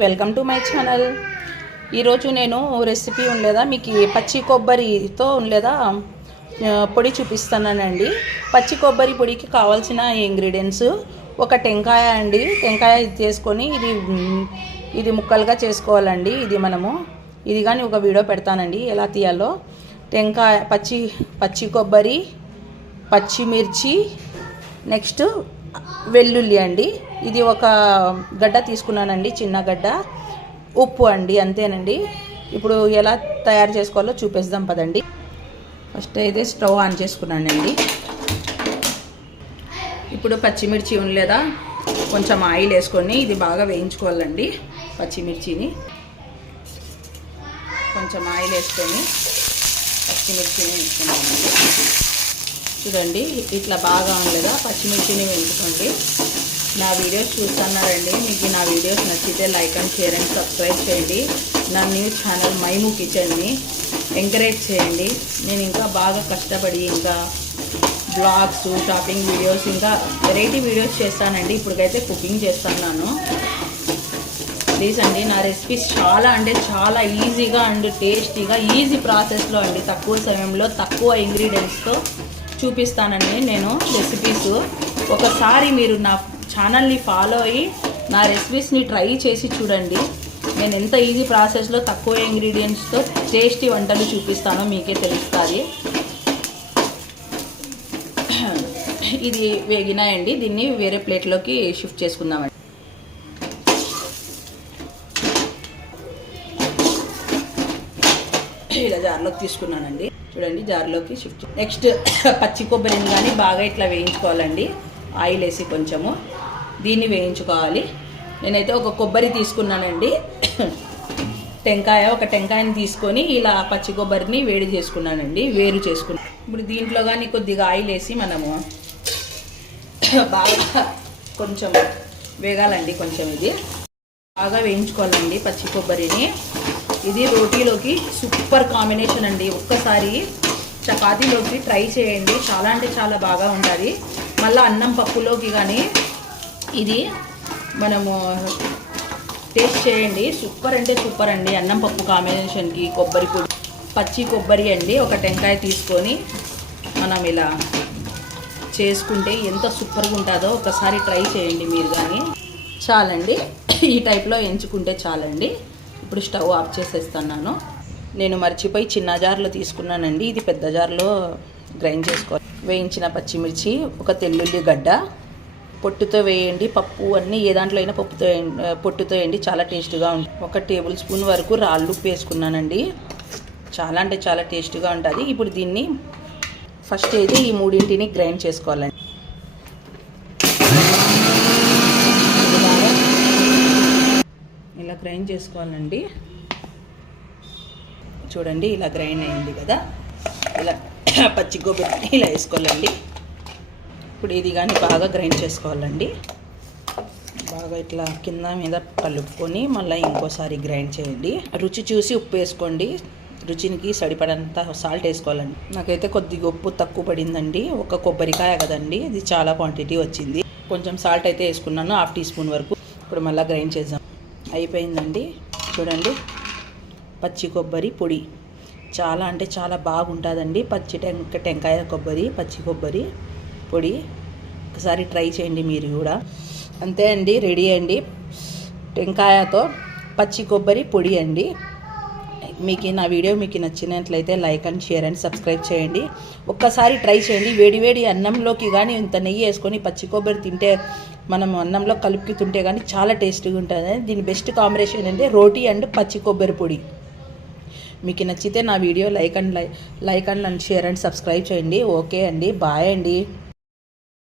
Welcome to my channel. ఈరోజు నేను recipe ఉండలేదా మీకు పచ్చి కొబ్బరితో ఉండలేదా పొడి చూపిస్తానండి. పచ్చి కొబ్బరి పొడికి కావాల్సిన ఇంగ్రీడియంట్స్ ఒక టెంకాయ అండి. టెంకాయ తీసుకొని ఇది ముక్కలుగా చేసుకోవాలండి. ఇది కానీ ఒక వీడియో పెడతానండి ఎలా తీయాలో. టెంకాయ పచ్చి కొబ్బరి, పచ్చిమిర్చి, నెక్స్ట్ వెల్లుల్లి అండి. ఇది ఒక గడ్డ తీసుకున్నానండి, చిన్న గడ్డ. ఉప్పు అండి, అంతేనండి. ఇప్పుడు ఎలా తయారు చేసుకోవాలో చూపిస్తాం పదండి. ఫస్ట్ అయితే స్టవ్ ఆన్ చేసుకున్నానండి. ఇప్పుడు పచ్చిమిర్చి ఉండలేదా కొంచెం ఆయిల్ వేసుకొని ఇది బాగా వేయించుకోవాలండి. పచ్చిమిర్చిని కొంచెం ఆయిల్ వేసుకొని పచ్చిమిర్చిని వేసుకున్నామండి. చూడండి ఇట్లా బాగా ఉండలేదా పచ్చిమిర్చిని వేయించుకోండి. నా వీడియోస్ చూస్తున్నారండి, మీకు నా వీడియోస్ నచ్చితే like and share and subscribe చేయండి. నా న్యూ ఛానల్ మైము కిచెన్ని ఎంకరేజ్ చేయండి. నేను ఇంకా బాగా కష్టపడి ఇంకా బ్లాగ్స్, షాపింగ్ వీడియోస్, ఇంకా వెరైటీ వీడియోస్ చేస్తానండి. ఇప్పటికైతే కుకింగ్ చేస్తున్నాను. ప్లీజ్ అండి, నా రెసిపీస్ చాలా అంటే చాలా ఈజీగా అండ్ టేస్టీగా ఈజీ ప్రాసెస్లో అండి, తక్కువ సమయంలో తక్కువ ఇంగ్రీడియంట్స్తో చూపిస్తానండి నేను రెసిపీస్. ఒకసారి మీరు నా ఛానల్ని ఫాలో అయ్యి నా రెసిపీస్ని ట్రై చేసి చూడండి. నేను ఎంత ఈజీ ప్రాసెస్లో తక్కువ ఇంగ్రీడియంట్స్తో టేస్టీ వంటలు చూపిస్తానో మీకే తెలుస్తుంది. ఇది వేగినాయండి, దీన్ని వేరే ప్లేట్లోకి షిఫ్ట్ చేసుకుందామండి. ఇలా జార్లోకి తీసుకున్నానండి. చూడండి జార్లోకి షిఫ్ట్. నెక్స్ట్ పచ్చి కొబ్బరిని కానీ బాగా ఇట్లా వేయించుకోవాలండి. ఆయిల్ వేసి కొంచెము దీన్ని వేయించుకోవాలి. నేనైతే ఒక కొబ్బరి తీసుకున్నానండి. ఒక టెంకాయని తీసుకొని ఇలా పచ్చి కొబ్బరిని వేడి చేసుకున్నానండి, వేరు చేసుకున్నాను. ఇప్పుడు దీంట్లో కానీ కొద్దిగా ఆయిల్ వేసి మనము బాగా కొంచెం వేగాలండి. కొంచెం ఇది బాగా వేయించుకోవాలండి పచ్చి కొబ్బరిని. ఇది రోటీలోకి సూపర్ కాంబినేషన్ అండి. ఒక్కసారి చపాతీలోకి ట్రై చేయండి, చాలా అంటే చాలా బాగా ఉంటుంది. మళ్ళీ అన్నం పప్పులోకి కానీ ఇది మనము టేస్ట్ చేయండి. సూపర్ అంటే సూపర్ అండి. అన్నం పప్పు కాంబినేషన్కి కొబ్బరి పొడి, పచ్చి కొబ్బరి అండి. ఒక టెంకాయ తీసుకొని మనం ఇలా చేసుకుంటే ఎంత సూపర్గా ఉంటుందో ఒకసారి ట్రై చేయండి మీరు కానీ. చాలండి, ఈ టైప్లో ఎంచుకుంటే చాలండి. ఇప్పుడు స్టవ్ ఆఫ్ చేసేస్తున్నాను. నేను మర్చిపోయి చిన్న జార్లో తీసుకున్నానండి. ఇది పెద్ద జార్లో గ్రైండ్ చేసుకోవాలి. వేయించిన పచ్చిమిర్చి, ఒక తెల్లుల్లి గడ్డ, పొట్టుతో వేయండి. పప్పు అన్నీ ఏ దాంట్లో అయినా పొట్టుతో వేయండి, చాలా టేస్ట్గా ఉంటుంది. 1 టేబుల్ స్పూన్ వరకు రాళ్ళు ఉప్పు వేసుకున్నానండి. చాలా అంటే చాలా టేస్ట్గా ఉంటుంది. ఇప్పుడు దీన్ని ఫస్ట్ అయితే ఈ మూడింటిని గ్రైండ్ చేసుకోవాలండి. ఇలా గ్రైండ్ చేసుకోవాలండి. చూడండి ఇలా గ్రైండ్ అయింది కదా. ఇలా పచ్చి కొబ్బరి ఇలా వేసుకోవాలండి. ఇప్పుడు ఇది కానీ బాగా గ్రైండ్ చేసుకోవాలండి. బాగా ఇట్లా కింద మీద కలుపుకొని మళ్ళీ ఇంకోసారి గ్రైండ్ చేయండి. రుచి చూసి ఉప్పు వేసుకోండి, రుచికి సరిపడంత సాల్ట్ వేసుకోవాలండి. నాకైతే కొద్దిగా ఉప్పు తక్కువ పడిందండి. ఒక కొబ్బరికాయ కదండి, ఇది చాలా క్వాంటిటీ వచ్చింది. కొంచెం సాల్ట్ అయితే వేసుకున్నాను, 1/2 టీ స్పూన్ వరకు. ఇప్పుడు మళ్ళీ గ్రైండ్ చేద్దాం. అయిపోయిందండి. చూడండి పచ్చి కొబ్బరి పొడి చాలా అంటే చాలా బాగుంటుందండి. టెంకాయ కొబ్బరి, పచ్చి కొబ్బరి పొడి ఒకసారి ట్రై చేయండి మీరు కూడా. అంతే అండి, రెడీ అండి టెంకాయతో పచ్చి కొబ్బరి పొడి అండి. నా వీడియో మీకు నచ్చినట్లయితే like and share and subscribe చేయండి. ఒక్కసారి ట్రై చేయండి. వేడి అన్నంలోకి కానీ ఇంత నెయ్యి వేసుకొని పచ్చి కొబ్బరి తింటే, మనం అన్నంలో కలుపుకి తింటే కానీ చాలా టేస్టీగా ఉంటుంది. దీని బెస్ట్ కాంబినేషన్ అంటే రోటీ అండ్ పచ్చి కొబ్బరి పొడి. మీకు నచ్చితే నా video like and share and subscribe చేయండి. ఓకే అండి, బాయ్ అండి.